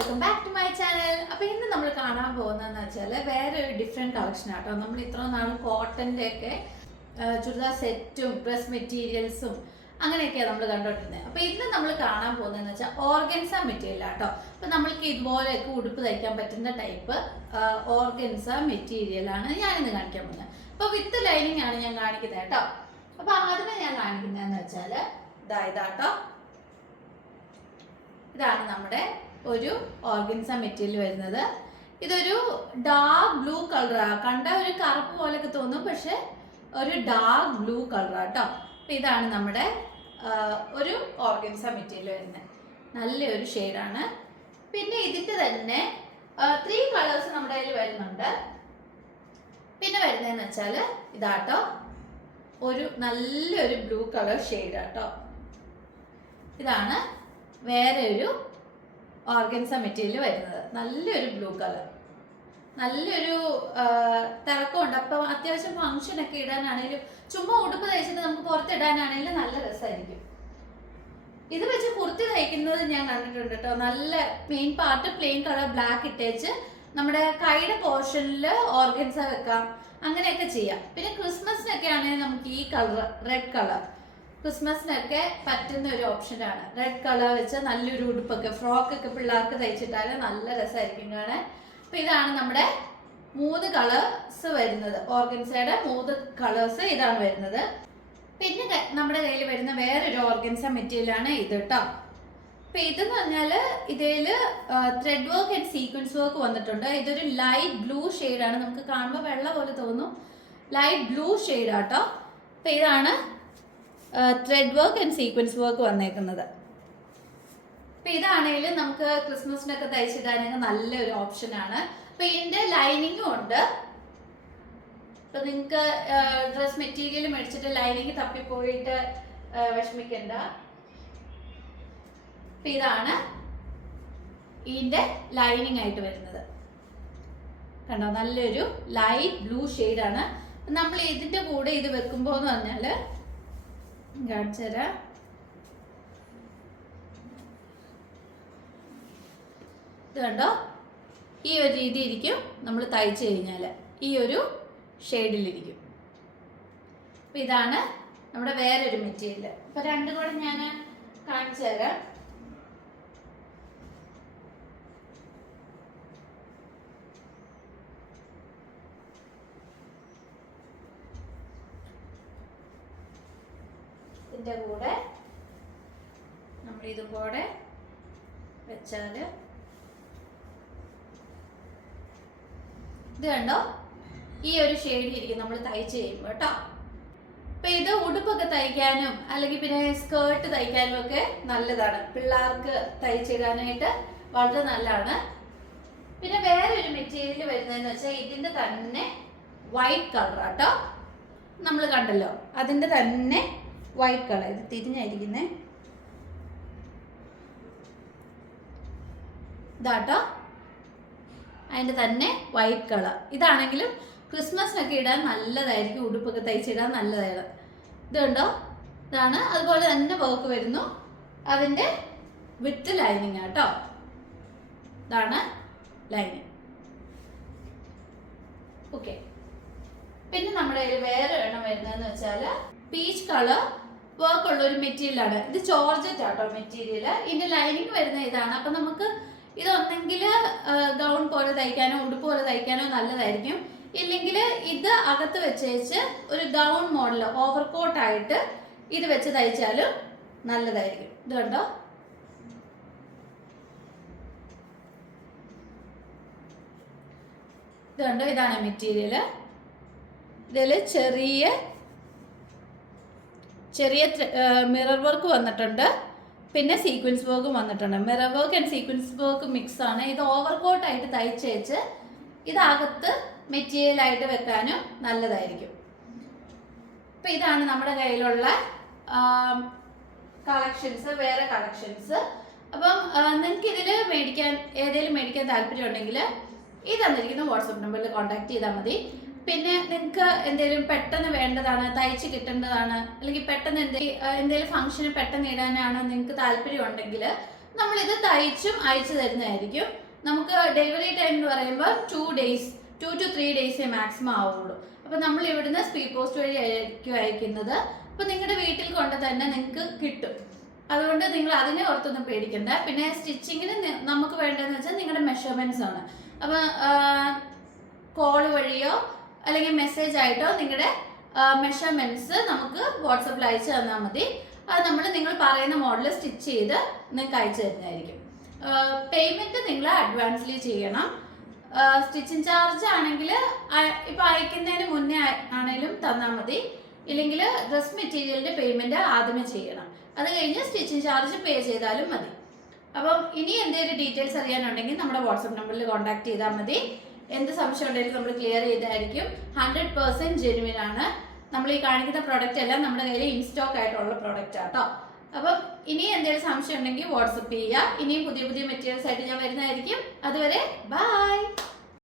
Welcome back to my channel. അപ്പോൾ ഇന്ന് നമ്മൾ കാണാൻ പോകുന്നതെന്ന് വെച്ചാൽ വേറെ ഒരു ഡിഫറെൻറ്റ് കളക്ഷൻ ആട്ടോ. നമ്മൾ ഇത്ര നാൾ കോട്ടൻ്റെ ഒക്കെ ചുരിദാർ സെറ്റും ഡ്രസ് മെറ്റീരിയൽസും അങ്ങനെയൊക്കെയാണ് നമ്മൾ കണ്ടുകൊണ്ടിരുന്നത്. അപ്പോൾ ഇന്ന് നമ്മൾ കാണാൻ പോകുന്നതെന്ന് വെച്ചാൽ ഓർഗൻസ മെറ്റീരിയൽ ആട്ടോ. അപ്പോൾ നമ്മൾക്ക് ഇതുപോലെയൊക്കെ ഉടുപ്പ് തയ്ക്കാൻ പറ്റുന്ന ടൈപ്പ് ഓർഗൻസ മെറ്റീരിയലാണ് ഞാനിന്ന് കാണിക്കാൻ പോകുന്നത്. അപ്പോൾ വിത്ത് ലൈനിങ് ആണ് ഞാൻ കാണിക്കുന്നത് കേട്ടോ. അപ്പോൾ ആദ്യമേ ഞാൻ കാണിക്കുന്നതെന്ന് വെച്ചാൽ ഇതാട്ടോ, ഇതാണ് നമ്മുടെ ഒരു ഓർഗൻസ മെറ്റീരിയൽ വരുന്നത്. ഇതൊരു ഡാർക്ക് ബ്ലൂ കളറാണ്. കണ്ട ഒരു കറുപ്പ് പോലെയൊക്കെ തോന്നും, പക്ഷെ ഒരു ഡാർക്ക് ബ്ലൂ കളറാട്ടോ. അപ്പം ഇതാണ് നമ്മുടെ ഒരു ഓർഗൻസ മെറ്റീരിയൽ വരുന്നത്. നല്ലൊരു ഷെയ്ഡാണ്. പിന്നെ ഇതിൻ്റെ തന്നെ 3 കളേഴ്സ് നമ്മുടെ കയ്യിൽ വരുന്നുണ്ട്. പിന്നെ വരുന്നതെന്ന് വെച്ചാൽ ഇതാട്ടോ, ഒരു നല്ലൊരു ബ്ലൂ കളർ ഷെയ്ഡാട്ടോ. ഇതാണ് വേറെ ഒരു ഓർഗൻസ മെറ്റീരിയൽ വരുന്നത്. നല്ലൊരു ബ്ലൂ കളർ, നല്ലൊരു തിളക്കമുണ്ട്. അപ്പം അത്യാവശ്യം ഫംഗ്ഷനൊക്കെ ഇടാനാണെങ്കിലും ചുമ്മാ ഉടുപ്പ് തയ്ച്ചിട്ട് നമുക്ക് പുറത്തിടാനാണെങ്കിലും നല്ല രസമായിരിക്കും. ഇത് വെച്ച് കുർത്തി തയ്ക്കുന്നത് ഞാൻ കണ്ടിട്ടുണ്ട് കേട്ടോ. നല്ല main part plain colour black ഇട്ടേച്ച് നമ്മുടെ കൈയുടെ പോർഷനിൽ ഓർഗൻസ വെക്കാം, അങ്ങനെയൊക്കെ ചെയ്യാം. പിന്നെ ക്രിസ്മസിനൊക്കെ ആണെങ്കിൽ നമുക്ക് ഈ കളർ റെഡ് കളർ ക്രിസ്മസിനൊക്കെ പറ്റുന്ന ഒരു ഓപ്ഷനാണ്. റെഡ് കളർ വെച്ച് നല്ലൊരു ഉടുപ്പൊക്കെ ഫ്രോക്കൊക്കെ പിള്ളേർക്ക് തയ്ച്ചിട്ടാൽ നല്ല രസമായിരിക്കും കാണാൻ. അപ്പം ഇതാണ് നമ്മുടെ 3 കളേഴ്സ് വരുന്നത്. ഓർഗൻസയുടെ 3 കളേഴ്സ് ഇതാണ് വരുന്നത്. പിന്നെ നമ്മുടെ കയ്യിൽ വരുന്ന വേറൊരു ഓർഗൻസ മെറ്റീരിയലാണ് ഇത് കേട്ടോ. അപ്പം ഇതെന്ന് പറഞ്ഞാൽ ഇതിൽ thread work and sequence work വന്നിട്ടുണ്ട്. ഇതൊരു ലൈറ്റ് ബ്ലൂ ഷെയ്ഡാണ്. നമുക്ക് കാണുമ്പോൾ വെള്ള പോലെ തോന്നും, ലൈറ്റ് ബ്ലൂ ഷെയ്ഡാട്ടോ. അപ്പം ഇതാണ് thread work and sequence work വന്നേക്കുന്നത്. അപ്പം ഇതാണെങ്കിലും നമുക്ക് ക്രിസ്മസിനൊക്കെ തയ്ച്ചിടാനൊക്കെ നല്ലൊരു ഓപ്ഷനാണ്. അപ്പം ഇതിൻ്റെ ലൈനിങ്ങും ഉണ്ട്. അപ്പം നിങ്ങൾക്ക് ഡ്രസ് മെറ്റീരിയൽ മേടിച്ചിട്ട് ലൈനിങ് തപ്പിപ്പോയിട്ട് വിഷമിക്കണ്ട. അപ്പം ഇതാണ് ഇതിൻ്റെ ലൈനിങ് ആയിട്ട് വരുന്നത്. കണ്ടോ, നല്ലൊരു ലൈറ്റ് ബ്ലൂ ഷെയ്ഡാണ്. നമ്മൾ ഇതിൻ്റെ കൂടെ ഇത് വെക്കുമ്പോൾ എന്ന് പറഞ്ഞാൽ കാണിച്ചു തരാം. ഇത് കണ്ടോ, ഈ ഒരു രീതി ഇരിക്കും. നമ്മൾ തയ്ച്ചു കഴിഞ്ഞാൽ ഈ ഒരു ഷെയ്ഡിലിരിക്കും. അപ്പം ഇതാണ് നമ്മുടെ വേറൊരു മെറ്റീരിയൽ. അപ്പം രണ്ടും കൂടെ ഞാൻ കാണിച്ചു തരാം. ഇതിൻ്റെ കൂടെ നമ്മൾ ഇതും കൂടെ വെച്ചാൽ ഇത് കണ്ടോ, ഈ ഒരു ഷെയ്ഡിലിരിക്കും നമ്മൾ തയ്ച്ച് കഴിയുമ്പോൾ കേട്ടോ. അപ്പം ഇത് ഉടുപ്പൊക്കെ തയ്ക്കാനും അല്ലെങ്കിൽ പിന്നെ സ്കേർട്ട് തയ്ക്കാനും ഒക്കെ നല്ലതാണ്. പിള്ളേർക്ക് തയ്ച്ചിടാനായിട്ട് വളരെ നല്ലതാണ്. പിന്നെ വേറെ ഒരു മെറ്റീരിയൽ വരുന്നതെന്ന് വെച്ചാൽ ഇതിൻ്റെ തന്നെ വൈറ്റ് കളറാട്ടോ. നമ്മൾ കണ്ടല്ലോ, അതിൻ്റെ തന്നെ വൈറ്റ് കളർ. ഇത് തിരിഞ്ഞായിരിക്കുന്നേ, ഇതാട്ടോ, അതിൻ്റെ തന്നെ വൈറ്റ് കളർ. ഇതാണെങ്കിലും ക്രിസ്മസിനൊക്കെ ഇടാൻ നല്ലതായിരിക്കും, ഉടുപ്പൊക്കെ തയ്ച്ചിടാൻ നല്ലതാണ്. ഇത് കണ്ടോ, ഇതാണ്. അതുപോലെ തന്നെ വർക്ക് വരുന്നു. അതിൻ്റെ വിത്ത് ലൈനിങ് ആട്ടോ. ഇതാണ് ലൈനിങ്. ഓക്കെ. പിന്നെ നമ്മുടെ കയ്യിൽ വേറെ എണ്ണം വരുന്നതെന്ന് വെച്ചാൽ പീച്ച് കളർ വർക്ക് ഉള്ള ഒരു മെറ്റീരിയലാണ്. ഇത് ജോർജറ്റ് ആട്ടോ മെറ്റീരിയൽ. ഇതിൻ്റെ ലൈനിങ് വരുന്ന ഇതാണ്. അപ്പം നമുക്ക് ഇതൊന്നെങ്കിൽ ഗൗൺ പോലെ തയ്ക്കാനോ ഉടുപ്പ് പോലെ തയ്ക്കാനോ നല്ലതായിരിക്കും. ഇല്ലെങ്കിൽ ഇത് അകത്ത് വെച്ചേച്ച് ഒരു ഗൗൺ മോഡൽ ഓവർകോട്ടായിട്ട് ഇത് വെച്ച് തയ്ച്ചാലും നല്ലതായിരിക്കും. ഇത് കണ്ടോ, ഇത് കണ്ടോ, ഇതാണ് മെറ്റീരിയൽ. ഇതിൽ ചെറിയ മിറർ വർക്ക് വന്നിട്ടുണ്ട്. പിന്നെ സീക്വൻസ് വർക്കും വന്നിട്ടുണ്ട്. Mirror work and sequence work mix ആണ്. ഇത് ഓവർകോട്ടായിട്ട് തയ്ച്ചേച്ച് ഇതകത്ത് മെറ്റീരിയലായിട്ട് വെക്കാനും നല്ലതായിരിക്കും. അപ്പം ഇതാണ് നമ്മുടെ കയ്യിലുള്ള കളക്ഷൻസ്, വേറെ കളക്ഷൻസ്. അപ്പം നിങ്ങൾക്ക് ഇതിൽ ഏതെങ്കിലും മേടിക്കാൻ താല്പര്യം ഉണ്ടെങ്കിൽ ഈ തന്നിരിക്കുന്ന വാട്സപ്പ് നമ്പറിൽ കോൺടാക്ട് ചെയ്താൽ മതി. പിന്നെ നിങ്ങൾക്ക് എന്തെങ്കിലും പെട്ടെന്ന് വേണ്ടതാണ്, തയ്ച്ച് കിട്ടേണ്ടതാണ്, അല്ലെങ്കിൽ പെട്ടെന്ന് എന്തെങ്കിലും ഫംഗ്ഷന് പെട്ടെന്ന് ഇടാനാണ് നിങ്ങൾക്ക് താല്പര്യം ഉണ്ടെങ്കിൽ നമ്മളിത് തയ്ച്ചും അയച്ചു തരുന്നതായിരിക്കും. നമുക്ക് ഡെലിവറി ടൈം എന്ന് പറയുമ്പോൾ 2 to 3 ഡേയ്സേ മാക്സിമം ആവുള്ളൂ. അപ്പോൾ നമ്മൾ ഇവിടുന്ന് സ്പീഡ് പോസ്റ്റ് വഴി ആയിരിക്കും അയക്കുന്നത്. അപ്പോൾ നിങ്ങളുടെ വീട്ടിൽ കൊണ്ട് തന്നെ നിങ്ങൾക്ക് കിട്ടും. അതുകൊണ്ട് നിങ്ങൾ അതിനെ ഓർത്തൊന്നും പേടിക്കണ്ട. പിന്നെ സ്റ്റിച്ചിങ്ങിന് നമുക്ക് വേണ്ടതെന്ന് വെച്ചാൽ നിങ്ങളുടെ മെഷർമെൻറ്റ്സ് ആണ്. അപ്പോൾ കോൾ വഴിയോ അല്ലെങ്കിൽ മെസ്സേജ് ആയിട്ടോ നിങ്ങളുടെ മെഷർമെൻറ്റ്സ് നമുക്ക് വാട്സപ്പിൽ അയച്ചു തന്നാൽ മതി. അത് നിങ്ങൾ പറയുന്ന മോഡൽ സ്റ്റിച്ച് ചെയ്ത് നിങ്ങൾക്ക് അയച്ചു തരുന്നതായിരിക്കും. പേയ്മെൻറ്റ് നിങ്ങൾ അഡ്വാൻസ്ലി ചെയ്യണം. സ്റ്റിച്ചിങ് ചാർജ് ആണെങ്കിൽ ഇപ്പോൾ അയക്കുന്നതിന് മുന്നേ ആണെങ്കിലും തന്നാൽ മതി. ഇല്ലെങ്കിൽ ഡ്രസ് മെറ്റീരിയലിൻ്റെ പേയ്മെൻറ്റ് ആദ്യമേ ചെയ്യണം. അത് കഴിഞ്ഞ് സ്റ്റിച്ചിങ് ചാർജ് പേ ചെയ്താലും മതി. അപ്പം ഇനി എന്തെങ്കിലും ഡീറ്റെയിൽസ് അറിയാനുണ്ടെങ്കിൽ നമ്മുടെ വാട്സപ്പ് നമ്പറിൽ കോൺടാക്ട് ചെയ്താൽ മതി. എന്ത് സംശയം ഉണ്ടെങ്കിലും നമ്മൾ ക്ലിയർ ചെയ്തായിരിക്കും. 100% ജെനുവിൻ ആണ്. നമ്മൾ ഈ കാണിക്കുന്ന പ്രോഡക്റ്റ് എല്ലാം നമ്മുടെ കയ്യിൽ ഇൻസ്റ്റോക്ക് ആയിട്ടുള്ള പ്രോഡക്റ്റ് ആട്ടോ. അപ്പം ഇനി എന്തെങ്കിലും സംശയം ഉണ്ടെങ്കിൽ വാട്സപ്പ് ചെയ്യുക. ഇനിയും പുതിയ മെറ്റീരിയൽസ് ആയിട്ട് ഞാൻ വരുന്നതായിരിക്കും. അതുവരെ ബൈ.